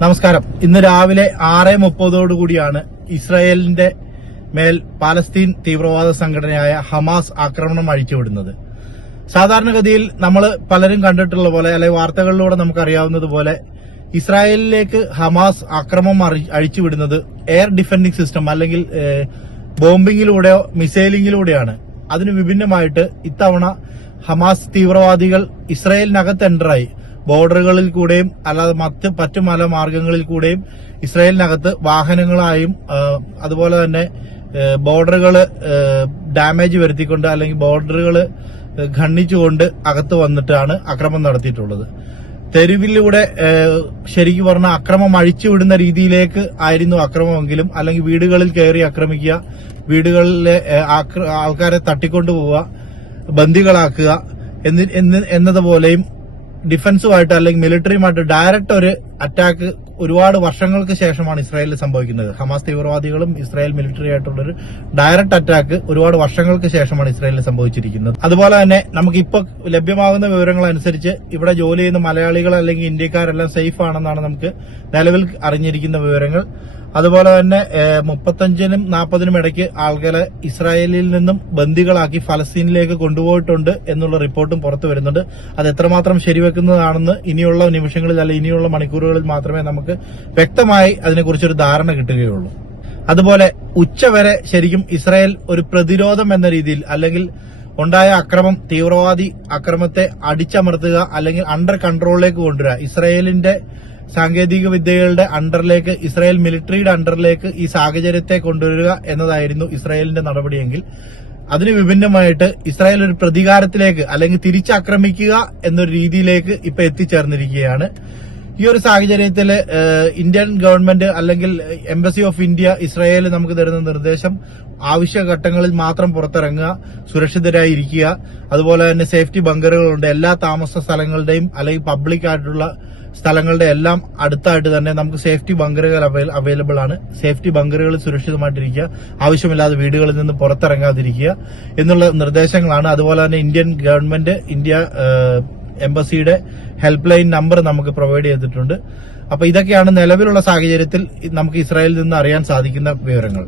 നമസ്കാരം. ഇന്ന് രാവിലെ 6:30 ഇസ്രായേലിന്റെ മേൽ പാലസ്തീൻ തീവ്രവാദ സംഘടനയായ ഹമാസ് ആക്രമണം അഴിച്ചുവിടുന്നത്. സാധാരണഗതിയിൽ നമ്മൾ പലരും കണ്ടിട്ടുള്ള പോലെ അല്ലെങ്കിൽ വാർത്തകളിലൂടെ നമുക്കറിയാവുന്നതുപോലെ ഇസ്രായേലിലേക്ക് ഹമാസ് ആക്രമണം അഴിച്ചുവിടുന്നത് എയർ ഡിഫൻഡിംഗ് സിസ്റ്റം അല്ലെങ്കിൽ ബോംബിങ്ങിലൂടെയോ മിസൈലിങ്ങിലൂടെയാണ്. അതിന് വിഭിന്നമായിട്ട് ഇത്തവണ ഹമാസ് തീവ്രവാദികൾ ഇസ്രായേലിനകത്ത് എൻ്ററായി ബോർഡറുകളിൽ കൂടെയും അല്ലാതെ മറ്റു മല മാർഗങ്ങളിൽ കൂടെയും ഇസ്രായേലിനകത്ത് വാഹനങ്ങളായും അതുപോലെ തന്നെ ബോർഡറുകൾ ഡാമേജ് വരുത്തിക്കൊണ്ട് അല്ലെങ്കിൽ ബോർഡറുകൾ ഖണ്ഡിച്ചുകൊണ്ട് അകത്ത് വന്നിട്ടാണ് അക്രമം നടത്തിയിട്ടുള്ളത്. തെരുവിലൂടെ ശരിക്കും പറഞ്ഞ അക്രമം അഴിച്ചുവിടുന്ന രീതിയിലേക്ക് ആയിരുന്നു അക്രമമെങ്കിലും, അല്ലെങ്കിൽ വീടുകളിൽ കയറി ആക്രമിക്കുക, വീടുകളിലെ ആൾക്കാരെ തട്ടിക്കൊണ്ടുപോവുക, ബന്ദികളാക്കുക എന്നതുപോലെയും ഡിഫൻസുമായിട്ട് അല്ലെങ്കിൽ മിലിറ്ററിയുമായിട്ട് ഡയറക്റ്റ് ഒരു അറ്റാക്ക് ഒരുപാട് വർഷങ്ങൾക്ക് ശേഷമാണ് ഇസ്രായേലിൽ സംഭവിക്കുന്നത്. ഹമാസ് തീവ്രവാദികളും ഇസ്രായേൽ മിലിറ്ററി ആയിട്ടുള്ളൊരു ഡയറക്റ്റ് അറ്റാക്ക് ഒരുപാട് വർഷങ്ങൾക്ക് ശേഷമാണ് ഇസ്രായേലിൽ സംഭവിച്ചിരിക്കുന്നത്. അതുപോലെ തന്നെ നമുക്കിപ്പോൾ ലഭ്യമാകുന്ന വിവരങ്ങൾ അനുസരിച്ച് ഇവിടെ ജോലി ചെയ്യുന്ന മലയാളികൾ അല്ലെങ്കിൽ ഇന്ത്യക്കാരെല്ലാം സേഫ് ആണെന്നാണ് നമുക്ക് നിലവിൽ അറിഞ്ഞിരിക്കുന്ന വിവരങ്ങൾ. അതുപോലെ തന്നെ 35-നും 40-നും ഇടയ്ക്ക് ആളുകളെ ഇസ്രായേലിൽ നിന്നും ബന്ദികളാക്കി ഫലസ്തീനിലേക്ക് കൊണ്ടുപോയിട്ടുണ്ട് എന്നുള്ള റിപ്പോർട്ടും പുറത്തു വരുന്നുണ്ട്. അത് എത്രമാത്രം ശരിവെക്കുന്നതാണെന്ന് ഇനിയുള്ള നിമിഷങ്ങളിൽ അല്ലെങ്കിൽ ഇനിയുള്ള മണിക്കൂറുകളിൽ മാത്രമേ നമുക്ക് വ്യക്തമായി അതിനെക്കുറിച്ചൊരു ധാരണ കിട്ടുകയുള്ളൂ. അതുപോലെ ഉച്ചവരെ ശരിക്കും ഇസ്രായേൽ ഒരു പ്രതിരോധം എന്ന രീതിയിൽ അല്ലെങ്കിൽ ഉണ്ടായ തീവ്രവാദി അക്രമത്തെ അടിച്ചമർത്തുക അല്ലെങ്കിൽ അണ്ടർ കൺട്രോളിലേക്ക് കൊണ്ടുവരിക, ഇസ്രായേലിന്റെ സാങ്കേതിക വിദ്യകളുടെ അണ്ടറിലേക്ക്, ഇസ്രായേൽ മിലിറ്ററിയുടെ അണ്ടറിലേക്ക് ഈ സാഹചര്യത്തെ കൊണ്ടുവരിക എന്നതായിരുന്നു ഇസ്രായേലിന്റെ നടപടിയെങ്കിൽ, അതിന് വിഭിന്നമായിട്ട് ഇസ്രായേൽ ഒരു പ്രതികാരത്തിലേക്ക് അല്ലെങ്കിൽ തിരിച്ചാക്രമിക്കുക എന്നൊരു രീതിയിലേക്ക് ഇപ്പൊ എത്തിച്ചേർന്നിരിക്കുകയാണ്. ഈ ഒരു സാഹചര്യത്തിൽ ഇന്ത്യൻ ഗവൺമെന്റ് അല്ലെങ്കിൽ എംബസി ഓഫ് ഇന്ത്യ ഇസ്രായേൽ നമുക്ക് തരുന്ന നിർദ്ദേശം ആവശ്യഘട്ടങ്ങളിൽ മാത്രം പുറത്തിറങ്ങുക, സുരക്ഷിതരായി ഇരിക്കുക, അതുപോലെ തന്നെ സേഫ്റ്റി ബങ്കറുകളുണ്ട് എല്ലാ താമസ സ്ഥലങ്ങളുടെയും അല്ലെങ്കിൽ പബ്ലിക് ആയിട്ടുള്ള സ്ഥലങ്ങളുടെ എല്ലാം അടുത്തായിട്ട് തന്നെ നമുക്ക് സേഫ്റ്റി ബങ്കറുകൾ അവൈലബിൾ ആണ്. സേഫ്റ്റി ബങ്കറുകളിൽ സുരക്ഷിതമായിട്ടിരിക്കുക, ആവശ്യമില്ലാതെ വീടുകളിൽ നിന്ന് പുറത്തിറങ്ങാതിരിക്കുക എന്നുള്ള നിർദ്ദേശങ്ങളാണ്. അതുപോലെ തന്നെ ഇന്ത്യൻ ഗവൺമെന്റ് എംബസിയുടെ ഹെൽപ്പ് ലൈൻ നമ്പർ നമുക്ക് പ്രൊവൈഡ് ചെയ്തിട്ടുണ്ട്. അപ്പൊ ഇതൊക്കെയാണ് നിലവിലുള്ള സാഹചര്യത്തിൽ നമുക്ക് ഇസ്രായേലിൽ നിന്ന് അറിയാൻ സാധിക്കുന്ന വിവരങ്ങൾ.